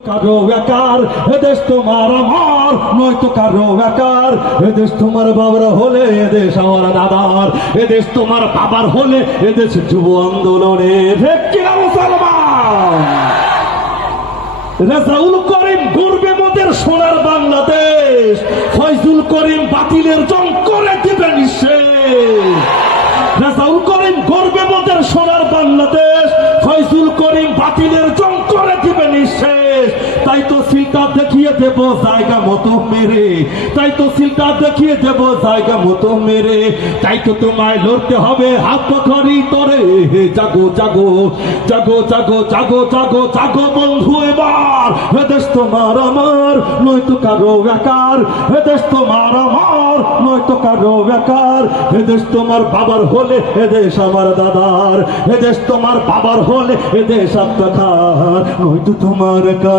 কারো বেকার এদেশ তোমার আমার নয়তো কারো বেকার এদেশ তোমার বাবার হলে এদেশ আমার দাদার এদেশ তোমার বাবার হলে এদেশ যুব আন্দোলনের মুসলমান রেজাউল করিম গর্বে মোদের সোনার বাংলাদেশ ফয়জুল করিম বাতিলের জং করে দিবে নিঃশেষ রেজাউল করিম গর্বে মোদের সোনার বাংলাদেশ ফয়জুল করিম বাতিলের জং করে দিবে নিঃশেষ তাই তো সিলটা দেখিয়ে দেব জায়গা মতো মেরে তাই তো সিলটা দেখিয়ে দেব জায়গা মতো মেরে তাই তো তোমায় লড়তে হবে হাত পাখারি তরে জাগো জাগো জাগো জাগো জাগো জাগো জাগো বন্ধু এবার এদেশ তোমার আমার নয়তো কারো বেকার এদেশ তোমার আমার নয়তো কারো বেকার এদেশ তোমার বাবার হলে এদেশ আমার দাদার এদেশ তোমার বাবার হলে এদেশ আপনার নয়তো তোমার কার